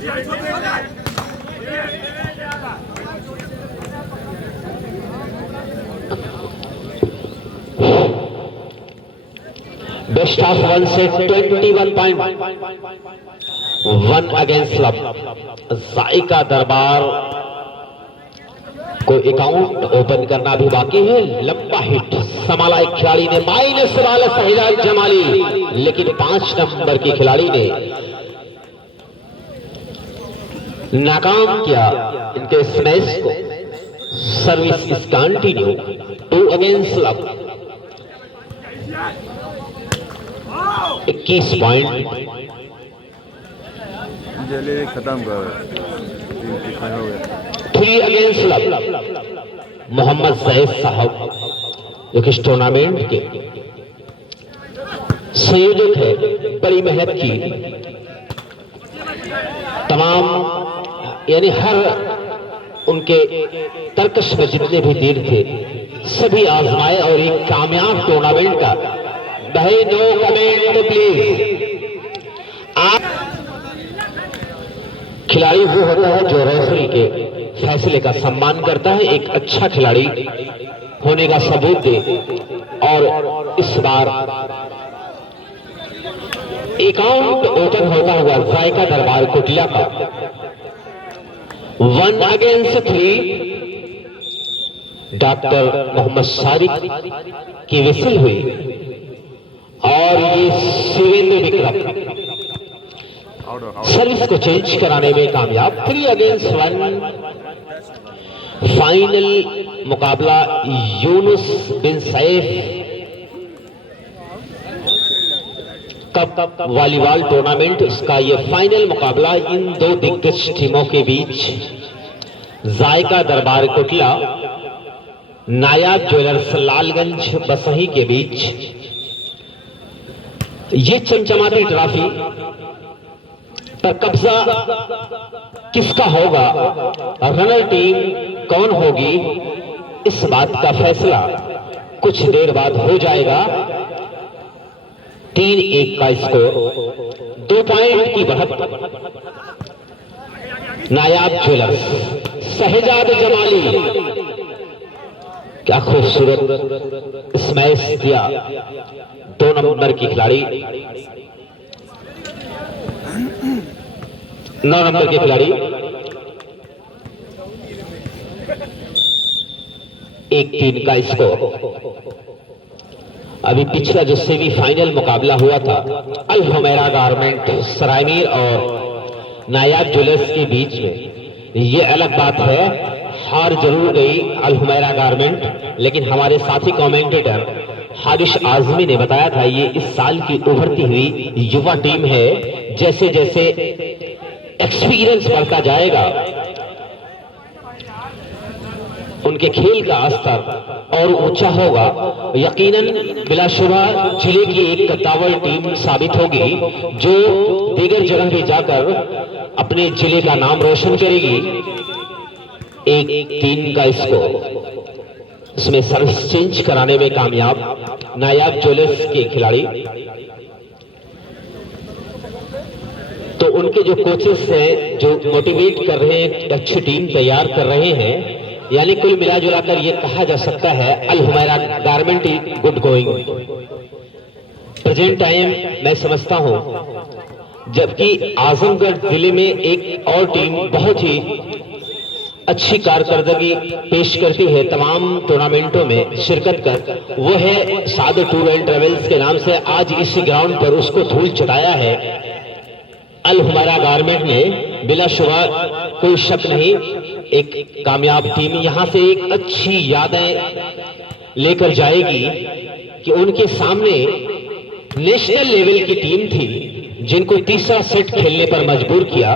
Best of 1 से 21 point 1 against लब। जायका दरबार को अकाउंट ओपन करना भी बाकी है। लंबा हिट संभाला एक खिलाड़ी ने, माइनस वाला शहजाद जमाली, लेकिन 5 नंबर की खिलाड़ी ने नाकाम किया इनके स्मैश को। सर्विस इज कंटिन्यू 2 अगेंस्ट लब। 21 पॉइंट खत्म कर 3 अगेंस्ट लब। मोहम्मद जैद साहब जो कि इस टूर्नामेंट के संयोजक है, बड़ी मेहनत की। तमाम यानी हर उनके तर्कश में जितने भी तीर थे सभी आजमाए और एक कामयाब टूर्नामेंट का। भाई नो कमेंट प्लीज। आप खिलाड़ी वो होता है जो रेफरी के फैसले का सम्मान करता है, एक अच्छा खिलाड़ी होने का सबूत दे। और इस बार अकाउंट ओपन होता हुआ जायका दरबार कुटिया का 1 अगेंस्ट 3। डॉक्टर मोहम्मद शारिक की विसल हुई और ये शिवेंद्र विक्रम सर्विस को चेंज कराने में कामयाब। 3 अगेंस्ट 1। फाइनल मुकाबला यूनुस बिन सैफ कप वॉलीबॉल टूर्नामेंट, इसका ये फाइनल मुकाबला इन 2 दिग्गज टीमों के बीच। जायका दरबार कुटिया नायाब ज्वेलर्स लालगंज बसही के बीच। ये चमचमाती ट्रॉफी पर कब्जा किसका होगा, रनर टीम कौन होगी, इस बात का फैसला कुछ देर बाद हो जाएगा। 3-1 का स्कोर, 2 पॉइंट की बढ़त। नायाब ज्वेलर्स शहजाद जमाली, क्या खूबसूरत स्मैश दिया 2 नंबर की खिलाड़ी, 9 नंबर की खिलाड़ी। 1-3 का स्कोर। अभी पिछला जो सेमीफाइनल मुकाबला हुआ था अल हुमैरा गारमेंट सरायमीर और नायाब ज्वेलर्स के बीच में, ये अलग बात है, हार जरूर गई अल हुमैरा गारमेंट, लेकिन हमारे साथी कमेंटेटर हारिश आजमी ने बताया था ये इस साल की उभरती हुई युवा टीम है। जैसे जैसे एक्सपीरियंस बढ़ता जाएगा उनके खेल का स्तर और ऊंचा होगा। यकीनन बिलाशुबा जिले की एक कद्दावर टीम साबित होगी जो दीगर जगह भी जाकर अपने जिले का नाम रोशन करेगी। 1-3 का स्कोर। इसमें सर्विस चेंज कराने में कामयाब नायाब ज्वेलर्स के खिलाड़ी। तो उनके जो कोचेस हैं जो मोटिवेट कर रहे हैं, अच्छी टीम तैयार कर रहे हैं, यानी कुल मिला जुलाकर ये कहा जा सकता है Al Humaira garment good going present time. मैं समझता हूं जबकि आजमगढ़ जिले में एक और टीम बहुत ही अच्छी कारकर्दगी पेश करती है तमाम टूर्नामेंटों में शिरकत कर, वो है साद टूर एंड ट्रेवल्स के नाम से। आज इस ग्राउंड पर उसको धूल चटाया है अल हुमैरा गारमेंट ने, बिलाशुबा कोई शक नहीं, एक कामयाब टीम यहां से एक अच्छी यादें लेकर जाएगी कि उनके सामने नेशनल लेवल की टीम थी जिनको तीसरा सेट खेलने पर मजबूर किया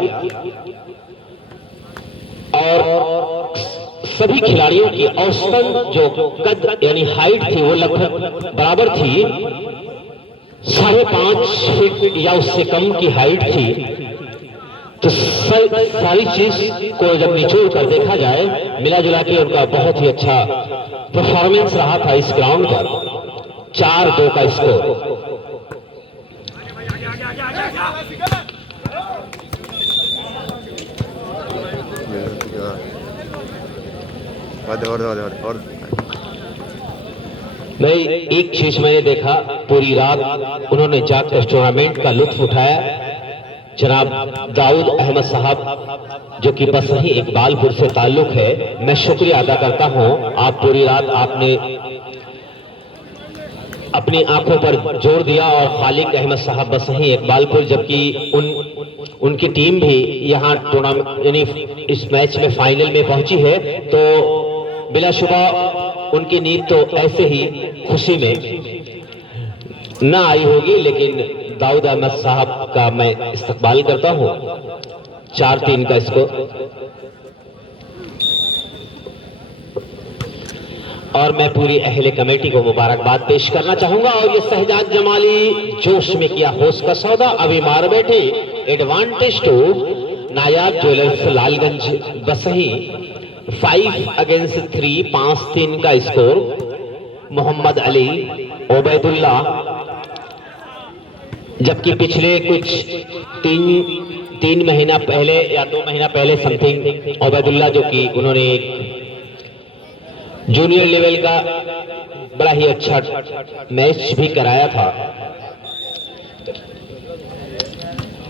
और सभी खिलाड़ियों की औसतन जो कद यानी हाइट थी वो लगभग बराबर थी, 5.5 फीट या उससे कम की हाइट थी। तो सारी चीज को जब निचोड़ कर देखा जाए, मिला जुला के उनका बहुत ही अच्छा परफॉर्मेंस रहा था इस ग्राउंड पर। 4-2 का स्कोर। और भाई एक चीज मैंने देखा, पूरी रात उन्होंने जाकर इस टूर्नामेंट का लुत्फ उठाया। जनाब दाऊद अहमद साहब जो कि बसही इकबालपुर से ताल्लुक है, मैं शुक्रिया अदा करता हूं। आप पूरी रात आपने अपनी आंखों पर जोर दिया और खालिक अहमद साहब बसही इकबालपुर, जबकि उनकी टीम भी यहाँ टूर्नामेंट यानी इस मैच में फाइनल में पहुंची है, तो बिलाशुबा उनकी नींद तो ऐसे ही खुशी में ना आई होगी। लेकिन दाऊद अहमद साहब का मैं इस्तकबाल करता हूं। 4-3 का स्कोर। और मैं पूरी अहले कमेटी को मुबारकबाद पेश करना चाहूंगा। और ये शहजाद जमाली जोश में किया होश का सौदा, अभी मार बैठे। Advantage to Nayab Jewellers Lalganj Basahi. 5 against 3, 5-3 का स्कोर। मोहम्मद अली, ओबैदुल्ला, जबकि पिछले कुछ तीन महीना पहले या 2 महीना पहले समथिंग ओबैदुल्ला जो कि उन्होंने एक जूनियर लेवल का बड़ा ही अच्छा मैच भी कराया था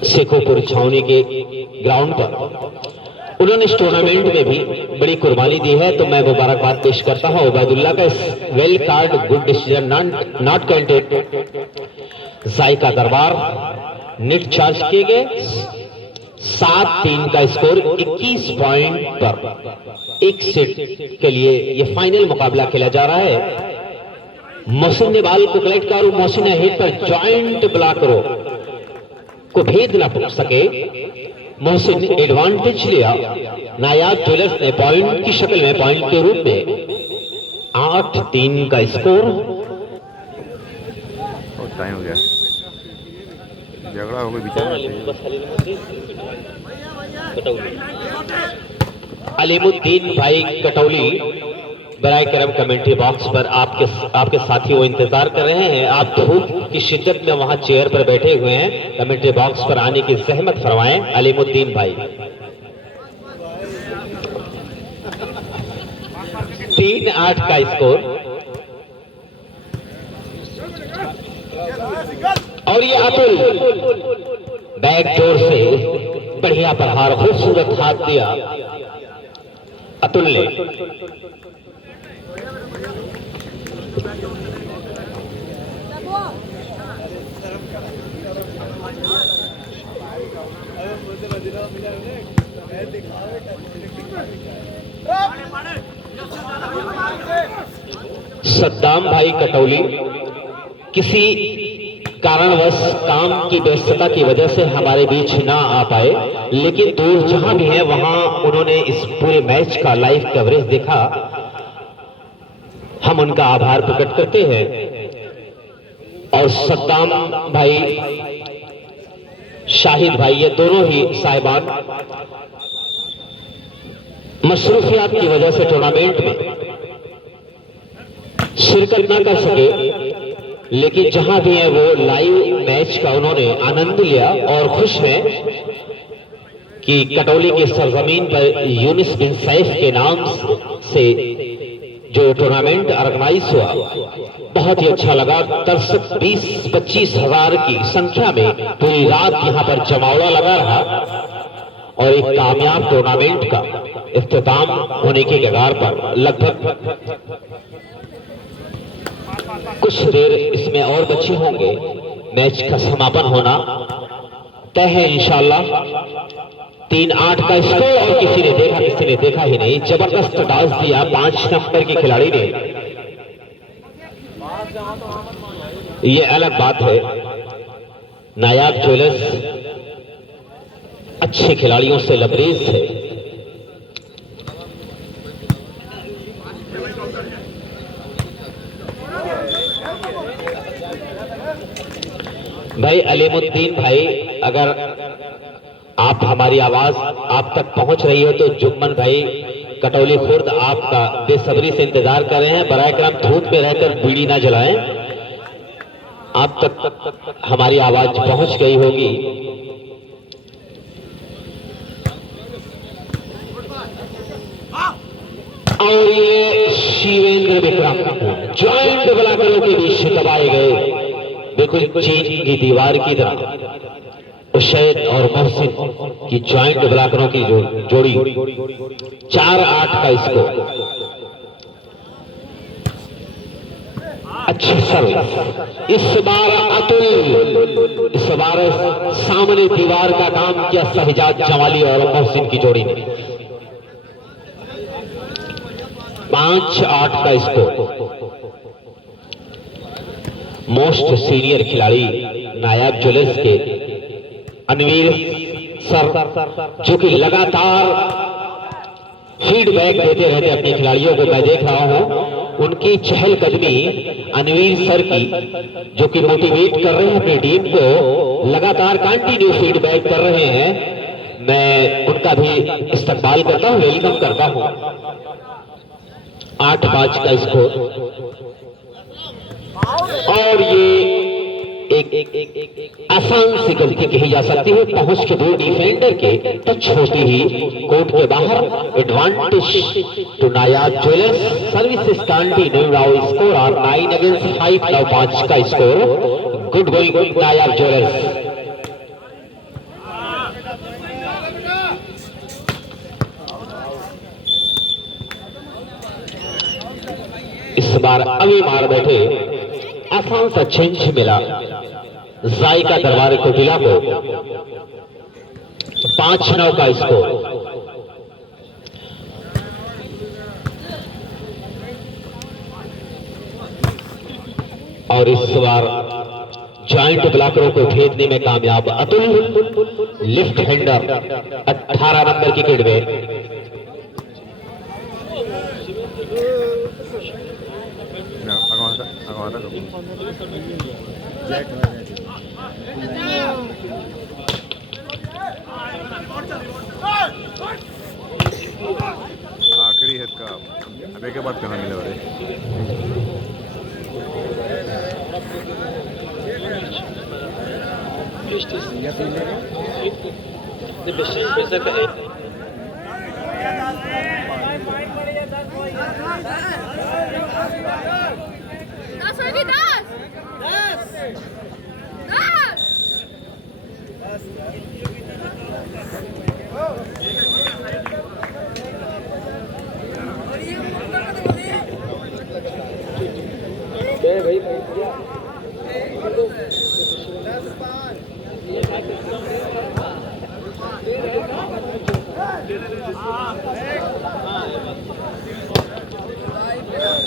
शेखोपुर छावनी के ग्राउंड पर। उन्होंने इस टूर्नामेंट में भी बड़ी कुर्बानी दी है, तो मैं मुबारकबाद पेश करता हूं ओबैदुल्ला का। Well card, good decision, not counted. Zaika Darbar net charge किए गए। 7-3 का स्कोर। 21 पॉइंट पर एक सेट के लिए यह फाइनल मुकाबला खेला जा रहा है। मोहसिन ने बाल को कलेक्ट करो, मोहसिन ने हिट पर जॉइंट ब्लॉकरों को भेद न पहुंच सके। मोहसिन एडवांटेज लिया। नायाब ज्वेलर्स ने पॉइंट की शक्ल में, पॉइंट के रूप में 8-3 का स्कोर। टाइम हो गया, झगड़ा हो गया अलीमुद्दीन भाई कटौली बराए करम कमेंट्री बॉक्स पर आपके साथी वो इंतजार कर रहे हैं। आप धूप की शिद्दत में वहां चेयर पर बैठे हुए हैं, कमेंट्री बॉक्स पर आने की जहमत फरमाएं। अलीमुद्दीन भाई। 3-8 का स्कोर। और ये अतुल बैक डोर से बढ़िया प्रहार, खूबसूरत हाथ दिया अतुल ने। सद्दाम भाई कटौली किसी कारणवश काम की व्यस्तता की वजह से हमारे बीच ना आ पाए, लेकिन दूर जहां भी है वहां उन्होंने इस पूरे मैच का लाइव कवरेज देखा। हम उनका आभार प्रकट करते हैं। और सद्दाम भाई, शाहिद भाई, ये दोनों ही साहिबान मसरूफियात की वजह से टूर्नामेंट में शिरकत न कर सके, लेकिन जहां भी है वो लाइव मैच का उन्होंने आनंद लिया और खुश हैं कि कटौली के सरजमीन पर यूनिस बिन सैफ के नाम से जो टूर्नामेंट ऑर्गेनाइज हुआ, बहुत ही अच्छा लगा। दर्शक 20-25 हजार की संख्या में पूरी रात यहां पर जमावड़ा लगा रहा और एक कामयाब टूर्नामेंट का इख्तिताम होने के कगार पर। लगभग कुछ देर इसमें और बचे होंगे, मैच का समापन होना तय है इंशाल्लाह। 3-8 का स्कोर। और किसी ने देखा ही नहीं, जबरदस्त टॉस दिया 5 नंबर के खिलाड़ी ने। ये अलग बात है, नायाब ज्वेलर्स अच्छे खिलाड़ियों से लबरेज है। भाई अलीमुद्दीन भाई, अगर आप हमारी आवाज आप तक पहुंच रही है तो जुम्मन भाई कटौली खुर्द आपका बेसब्री से इंतजार कर रहे हैं। बराए करम धूप में रहकर बीड़ी ना जलाएं। आप तक हमारी आवाज पहुंच गई होगी। और ये शिवेंद्र विक्रम ज्वाइंट ब्लॉकरों के बीच दबाए गए, बिल्कुल चीन की दीवार की तरह उशैद और मोहसिन की ज्वाइंट ब्लॉकरों की जोड़ी 4-8 का स्कोर। अच्छी सर्विस इस बार अतुल, इस बार सामने दीवार का काम किया शहजाद जमाली और मोहसिन की जोड़ी ने। 5-8 का स्कोर। मोस्ट सीनियर खिलाड़ी नायाब ज्वेलर्स के अनवीर सर, जो कि लगातार फीडबैक देते रहते अपने खिलाड़ियों को, मैं देख रहा हूं उनकी चहलकदमी अनवीर सर की, जो कि मोटिवेट कर रहे हैं अपनी टीम को, लगातार कंटिन्यू फीडबैक कर रहे हैं। मैं उनका भी इस्तकबाल करता हूं, वेलकम करता हूं। 8-5 का स्कोर। और ये एक आसान सी गलती कही जा सकती है, पहुंच के दूर डिफेंडर के टच होते ही कोर्ट के बाहर। Advantage to Nayab Jewellers. Service continue, now score are 9 against 5। Now 5 का score. Good going Nayab Jewellers. इस बार अभी मार बैठे, आसान सा चेंज मिला जायका दरबार कोटिला को। 5-9 का स्कोर। और इस बार ज्वाइंट ब्लॉकरों को भेदने में कामयाब अतुल, लेफ्ट हैंडर 18 नंबर की किट में। आखिरी हित का अबे के बाद कहाँ मिले वाले।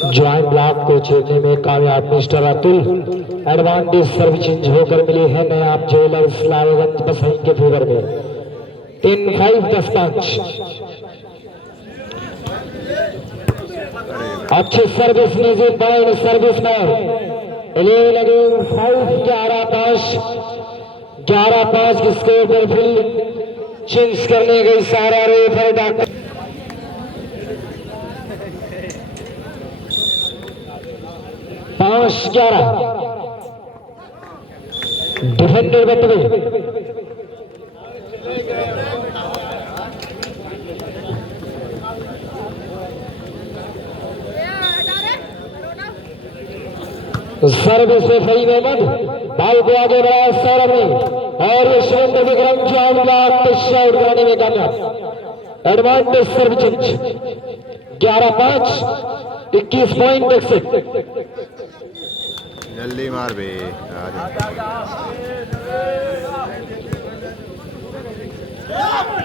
ज्वाइंट ब्लॉक को छेड़ने में कामयाब मिस्टर अतुल। एडवांटेज सर्व चेंज होकर मिली है नायाब ज्वेलर्स लालगंज बसई के फेवर में। 10-5 10-5। अच्छी सर्विस म्यूजिक पॉइंट सर्विस में 11 अगेंस्ट 5। 11-5 की स्कोर पर फील्ड चेंज करने गई सारा रेफर डॉक्टर 5-11। डिफेंडर बतवे सर्विस से फहीम अहमद बाल को आगे बढ़ाया सौरभ ने, और ये Shivendra Vikram John block shot कराने में कामयाब। एडवांटेज सर्व चेंज। 11-5 21 point exit. जल्दी मार बे।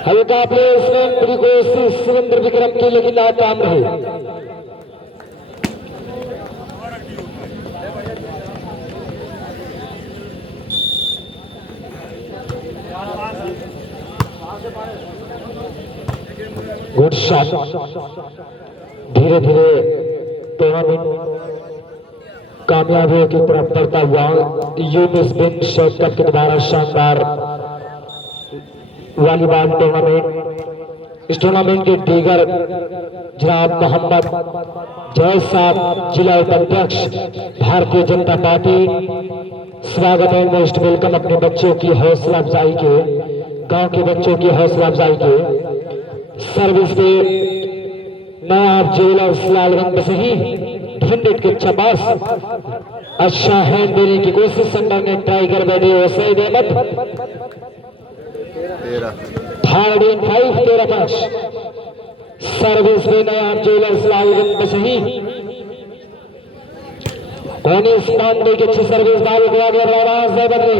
हल्का प्लेसमेंट रिक्वेस्ट शिवेंद्र विक्रम की, लेकिन नाकाम रहे। Good shot. धीरे धीरे टूर्नामेंट कामयाबियों की तरफ बढ़ता हुआ यूनिस बिन शेख कप के द्वारा शानदार वॉलीबॉल टूर्नामेंट। इस टूर्नामेंट के दीगर जनाब मोहम्मद जय साहब, जिला उपाध्यक्ष भारतीय जनता पार्टी, स्वागत है, मोस्ट वेलकम। अपने बच्चों की हौसला अफजाई के, गांव के बच्चों की हौसला अफजाई के सर्विस पे नायब ज्वेलर्स लालगंज बसही डिफेंडेड के चपास अच्छा हैंड देने की कोशिश संडर ने ट्राई कर बैठे वसईद अहमद 13-5 सर्विस में नायब ज्वेलर्स लालगंज बसही ओनिस पांडे की अच्छी सर्विस बाल को आगे राज अहमद ने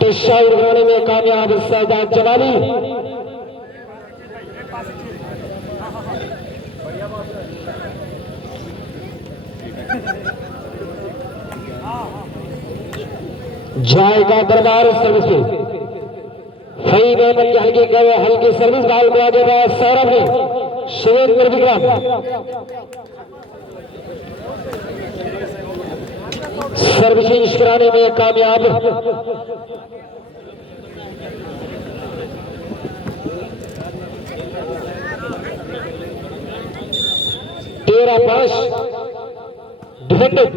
टेस्ट उड़ाने में कामयाब सैजाद जमाली जाएगा दरबार सर्विस पे फईद अहमद की हल्की सर्विस बाल को आगे सौरभ ने शिवेंद्र विक्रम सर्विसिंग कराने में कामयाब तेरा 5 डिफेंडेड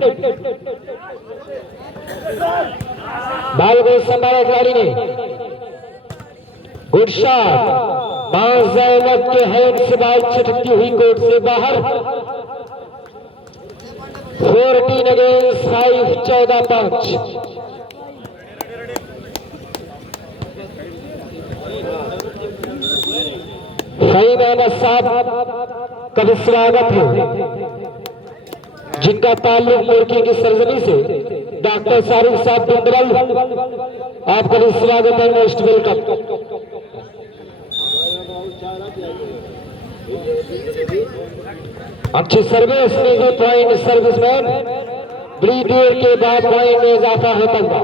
बाल को संभाला खिलाड़ी ने गुड शॉट बाज अहमद के हैंड से बाल छिटकती हुई कोर्ट से बाहर 14 अगेंस्ट 5 14-5 फहीम अहमद साहब का भी स्वागत है जिनका ताल्लुक मुर्की की सरजमी से डॉक्टर शाहरुख साहब बिंदरल आपका भी स्वागत है मोस्ट वेलकम अच्छी सर्विस में भी पॉइंट सर्विसमैन बड़ी देर के बाद पॉइंट में इजाफा होता हुआ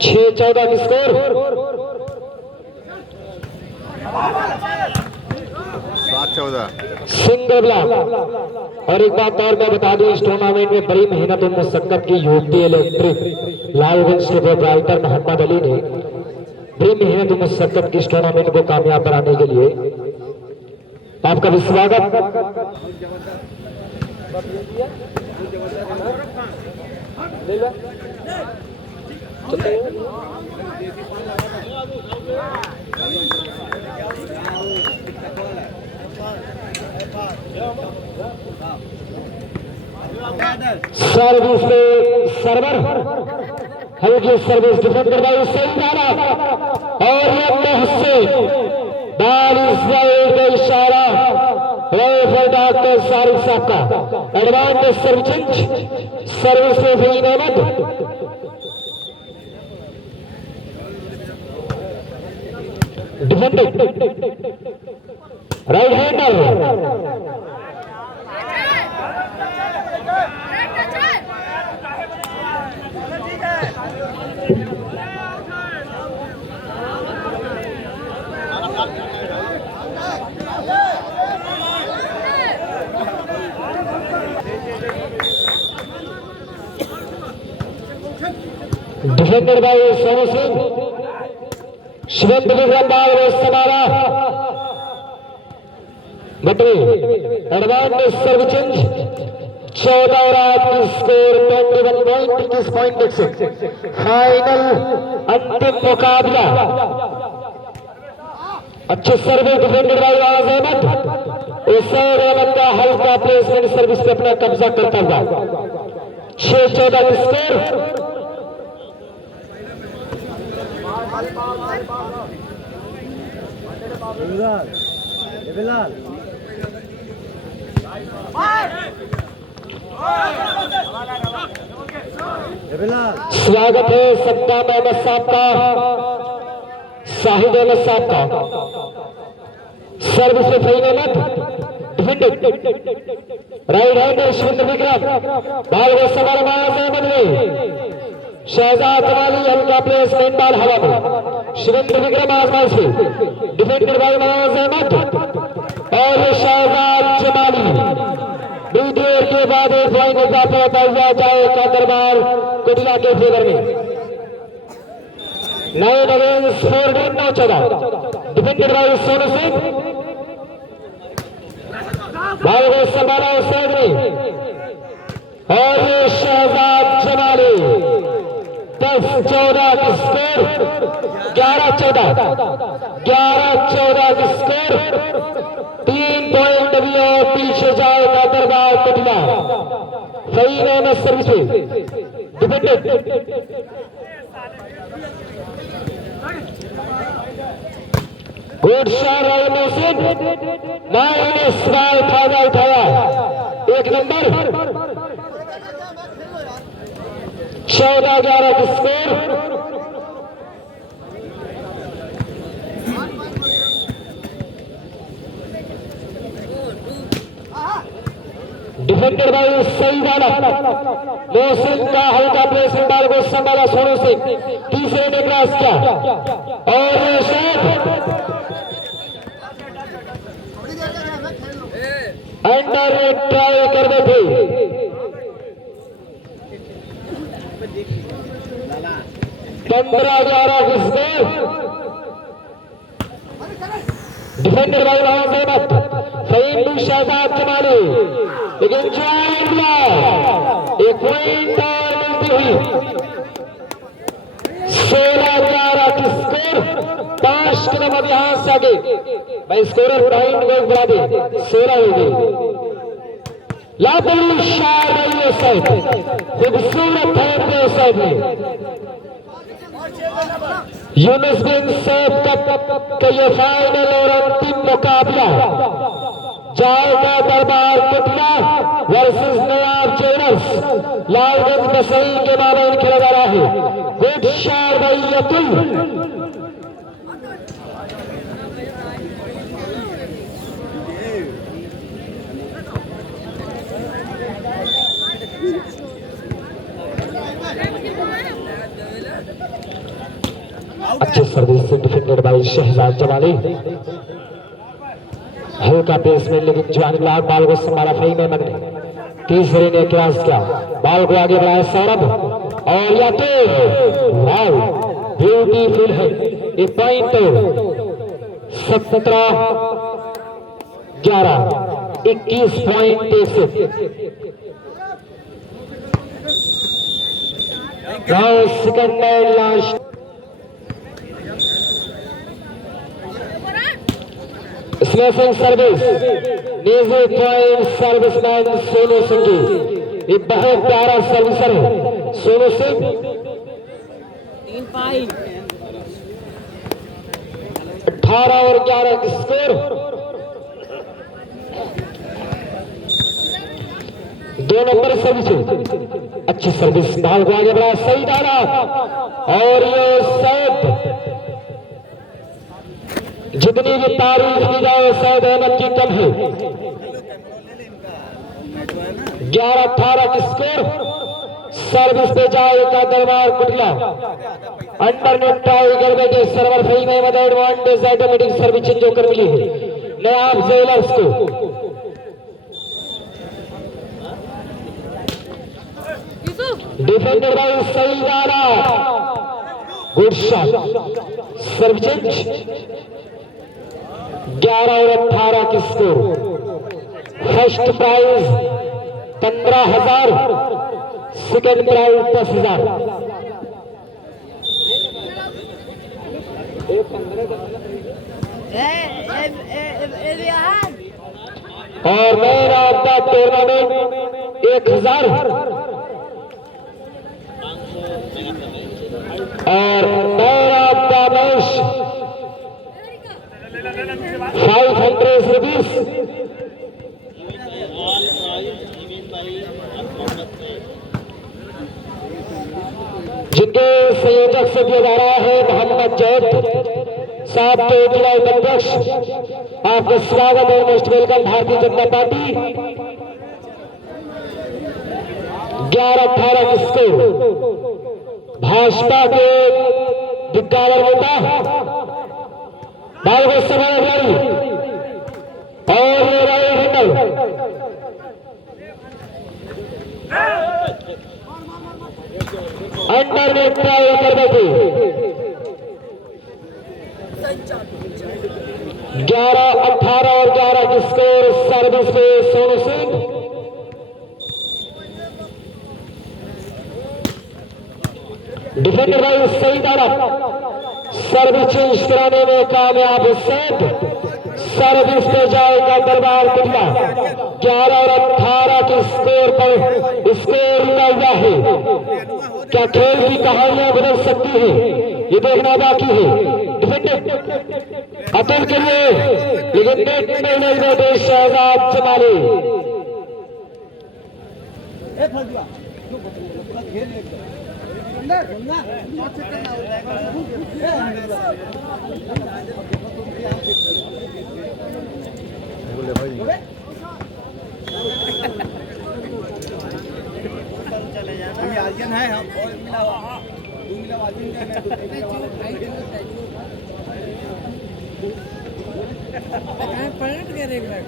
6-14 की स्कोर 7-14 सिंगल ब्लॉक। और एक बात और मैं बता दूं इस टूर्नामेंट में बड़ी मेहनत और मशक्कत की यूपी इलेक्ट्रिक लालगंज के प्रोप्राइटर मोहम्मद अली ने बड़ी मेहनत और मशक्कत की इस टूर्नामेंट को कामयाब बनाने के लिए आपका भी स्वागत। सर्विस पे सर्वर हल्की सर्विस डिफेंड करवाई सही डाला और ये से बाल का इशारा डॉक्टर शाहरुख साहब का एडवांस सर्विस सर्विस में Faheem Ahmed defended right hander defended by Sonu Singh Shivendra Vikram ball संभाला बटे एडवांस सर्व चेंज 14 और 8 की स्कोर 21 पॉइंट 21 फाइनल अंतिम मुकाबला। अच्छे सर्वे डिफेंडेड बाय आवाज अहमद उसेर अहमद का हल्का प्लेसमेंट सर्विस पे अपना कब्जा करता हुआ 6-14 की स्कोर। स्वागत है सद्दाम अहमद साहब का शाहिद अहमद साहब का सर्विस पे Faheem Ahmed defended right hand Shivendra Vikram ball को सवार आवाज अहमद ने शहजाद वाली हल्का प्लेसमेंट बाल हवा में शिवेंद्र विक्रम आसमान से डिफेंडेड बाय नवाज अहमद और शहजाद जमाली देर के बाद एक पॉइंट इजाफा होता हुआ जाएगा दरबार कुटिया के फेवर में 9 against 14 defended by Sonu Singh बाल को संभाला उसेर ने और ये शहजाद जमाली 10-14 की स्कोर 11-14 की स्कोर। 3 पॉइंट अभी और पीछे जाएगा दरबार कुटिया। फहीम अहमद सर्विस पे defended. Good shot Rahul Mohsin, मैंने सवाल फायदा उठाया। 1 नंबर 14-11 की स्कोर। डिफेंडेड बाय सईद आलम। मोहसिन का हल्का प्लेस बॉल को संभाला सोनू सिंह, तीसरे ने क्रॉस किया और ये शॉट अंडर ट्राई कर रहे थे। 15-11 की score. Defender by Nawaz Ahmed, Faheem Shahzad Jamali, लेकिन एक पॉइंट और मिलती हुई। 16-11 की स्कोर। 5 कदम यहां से आगे भाई स्कोरर पॉइंट को बढ़ा दे। 16 हो गई। लापली शार रही साइड, खूबसूरत है साइड में। यूनुस बिन सैफ कप का ये फाइनल और अंतिम मुकाबला जाएगा दरबार कुटिया वर्सेस नयाब ज्वेलर्स। लालगंज बसई के मामले खेला जा रहा है। Good shot by Yatul. अच्छे सर्विस से डिफेंडेड बाय शहजाद जमाली। हल्का पेस में लेकिन जवान बाल को संभाला फहीम अहमद ने, तीसरे ने क्रॉस किया, बाल को आगे बढ़ाया सौरभ और या तो वाव ब्यूटीफुल है। ये पॉइंट 17-11 21 पॉइंट 1 से second and last. Smashing service नीजे पॉइंट सर्विसमैन सोनू सिंह की। ये बहुत प्यारा सर्विसर है सोनू सिंह। 18 और 11 की स्कोर। 2 नंबर सर्विस, अच्छी सर्विस, बॉल को आगे बढ़ा, सही डाला और ये सैद। जितनी भी तारीफ की जाए सैद अहमद की कम है। 11-18 की स्कोर। सर्विस पे जाएगा दरबार कुटिया। अंडर नेट ट्राई कर बैठे server Faheem Ahmed. Advantage automatic service change होकर मिली है नयाब ज्वेलर्स को। Defender by Saeed Alam. Good shot, serve change. 11 और 18 की score. First prize 15,000, second prize 10,000। और मैन ऑफ द टूर्नामेंट 1,000 और man of the match 500 rupees. जिनके संयोजक से दिया जा रहा है मोहम्मद जैद साहब के जिला उपाध्यक्ष, आपका स्वागत है, most welcome. Bharatiya Janata party 11-18 की स्कोर। भाजपा के दिग्गावर नेता बाल को संभाला जारी और ये right handle. Under net try कर बैठे। 11-18 और 11 की स्कोर। सर्विस पे Sonu Singh. Defender by Saeed Alam. Service change कराने में कामयाब सेट। सर्विस पे जाएगा दरबार कुल्ला। 11 और 18 के स्कोर पर स्कोर रुका हुआ है। क्या खेल की कहानियां बदल सकती है, ये देखना बाकी है। डिफेंडेड अतुल के लिए, लेकिन नेट में नहीं बैठे शहजाद जमाली। है हम पलट गया देख रहा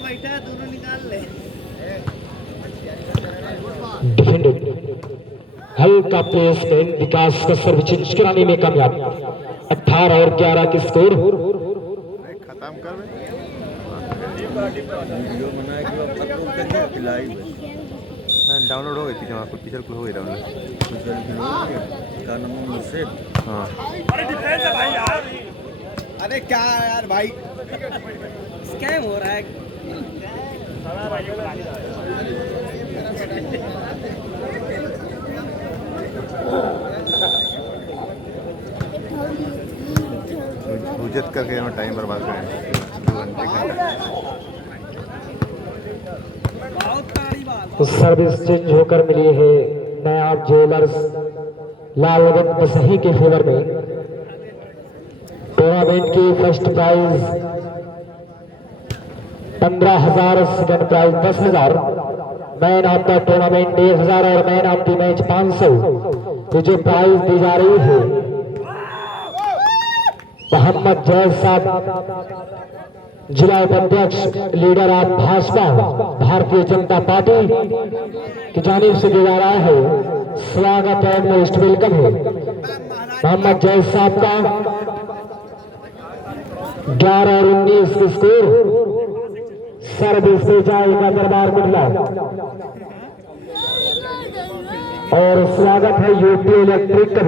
बैठा दोनों निकाल ले। डिफेंडेड हल्का प्लेस में विकास का सर्व चेंज कराने में कामयाब। 18 और 11 के स्कोर। खत्म कर डाउनलोड हो गई थी जहाँ कुछ टीचर को हो गई डाउनलोड। हाँ अरे क्या यार भाई स्कैम हो रहा है। हुज्जत करके हम टाइम बर्बाद करें 2 घंटे का। तो सर्विस चेंज होकर मिली है नायाब ज्वेलर्स लालगंज बसही के फेवर में। टूर्नामेंट की first prize 15,000, second prize 10,000, man of the tournament 1,000 और मैन ऑफ द मैच 500। तो जो प्राइज दी जा रही है मोहम्मद जैद साहब, जिला उपाध्यक्ष leader of Bhajpa Bharatiya Janata party की जानिब से दिया जा रहा है। स्वागत है, मोस्ट वेलकम है मोहम्मद जैद साहब का। 11 और 19 के स्कोर। सर्विस से जाएगा दरबार कुल्ला और स्वागत है यूपी इलेक्ट्रिक का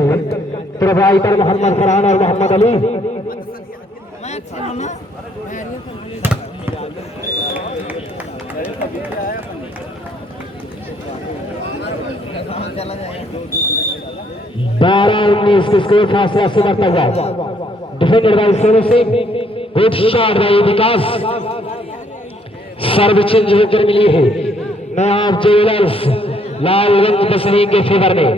प्रोवाइडर मोहम्मद फरहान और मोहम्मद अली। बारह 19 के स्कोर फासला से बढ़ता हुआ। Defended by Sonu Singh, good shot रही विकास। सर्व चेंज होकर मिली है नायाब ज्वेलर्स लालगंज बसनी के फेवर में।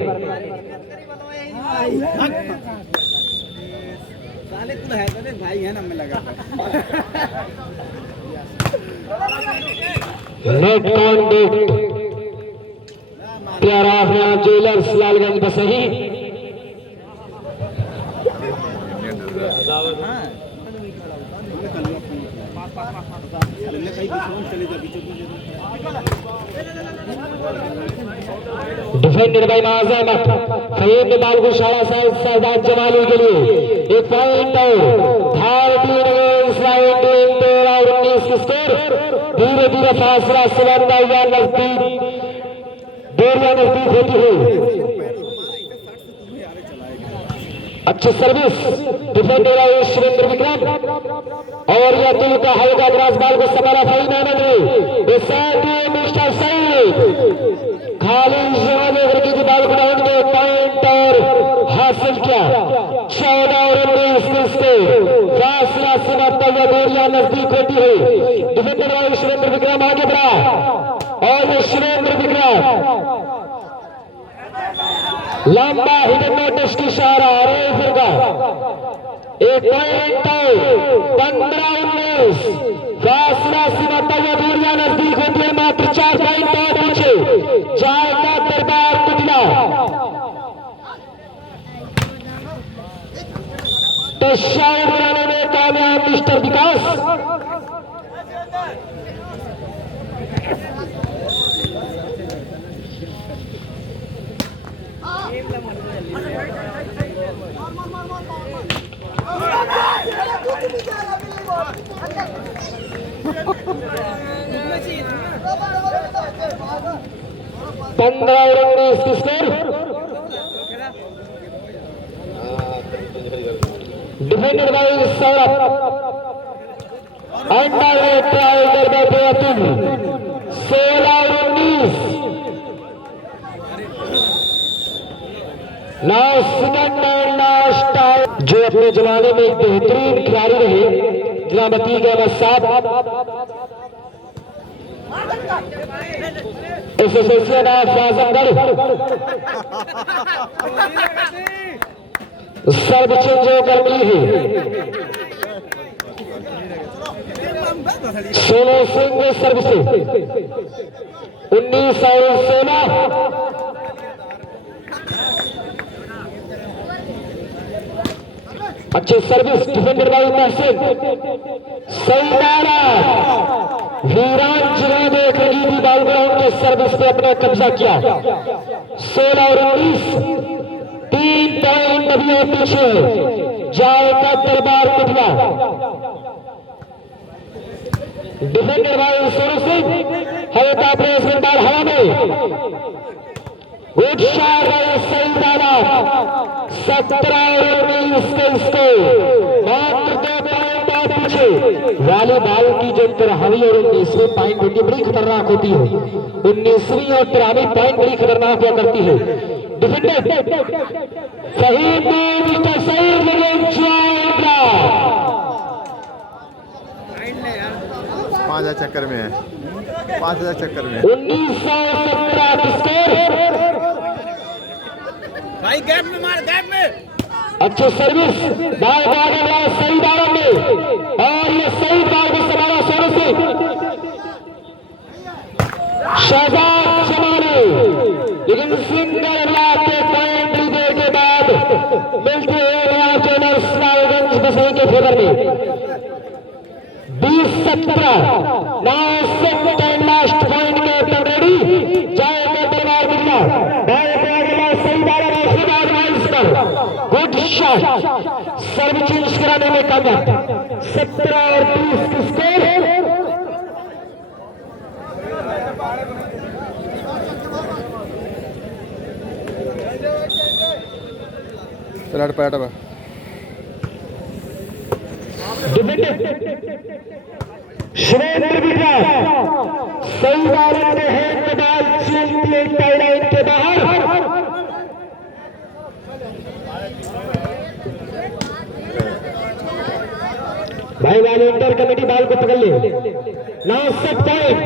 भाई है ना मैं लगा नेट कॉन्टेक्ट प्यारा ज्वेलर्स लालगंज बसही। डिफेंडेड बाय माज अहमद, फहीम ने बाल को शाला शहजाद जमाली के लिए एक पॉइंट और भारतीय स्लाइड 13 और 19 के स्कोर। धीरे धीरे फासला से बढ़ता हुआ नजदीक, दूरियां नजदीक होती है। अच्छी सर्विस डिफेंडर है सुरेंद्र विक्रम और यह दिल का हल्का ग्रास बाल को संभाला फहीम अहमद ने। साथ ही मिस्टर सईद खालिद की बाल को डाउन में पॉइंट और हासिल किया। 14 और 19 किसके फासला से बढ़ता हुआ दूरियां नजदीक होती है। डिफेंडर है सुरेंद्र विक्रम आगे बढ़ा और ये सुरेंद्र विक्रम लंबा हिडन नोटिस की इशारा फिर का एक पॉइंट 15-19 फासला सीमाता हुआ दूरियां नजदीक होती है। मात्र 4 पॉइंट और पीछे जाएगा दरबार कुल्ला। तो शायद बनाने में कामयाब मिस्टर विकास। 15 और 19 की score. Defended bye Saurabh. Under try कर बैठे अतुल। 16 और 19। 9 सेकंड और लास्ट टाइम। जो अपने जमाने में एक बेहतरीन खिलाड़ी रहे जनाब अतीक अहमद साहब, association of Azamgarh serve change होकर मिली है सोनू सिंह सर्व से 19 और 16। अच्छी सर्विस डिफेंडेड बाय महसिन। सही मारा। वीरांजना देख रही थी बॉल ग्राउंड के सर्विस पे अपना कब्जा किया। 16 और 19। 3 पॉइंट अभी और पीछे जाएगा दरबार मुठिया। Defended by Sonu Singh. हल्का प्रेस बाल हवा में। गुड शॉट है। सही डाला। 17 और 19 के स्कोर। मात्र 2 पॉइंट और पीछे। वॉलीबॉल की जो तिरहवीं और 19वीं पॉइंट होती है बड़ी खतरनाक होती है। 19वीं और 13वीं पॉइंट बड़ी खतरनाक हुआ करती है। डिफेंडेड सही मिस्टर सही लगे जाएगा। 5000 चक्कर में है। 5000 चक्कर में 1917 की स्कोर। भाई गैप में मार, गैप में। अच्छी सर्विस बाल आगे सही बालों में और ये सही बाल को संभाला सोनू सिंह। शहजाद जमाने लेकिन सिंगल लाख के पॉइंट देने के बाद मिलते हैं इस्लामगंज बसई के फेवर में 20-17। नाउ सेकंड लास्ट पॉइंट के रेडी जाएगा दरबार मुठिया। सही बाल गुड शॉट। सर्व चेंज कराने में कामयाब। 17 और 30 की स्कोर। चलाट पैट बा सुरेंद्र बिठा सही बाल के हैं के बाद चेंज टाइलाइन के बाहर। भाई वॉलंटियर कमेटी बाल को पकड़ ले। Now set time.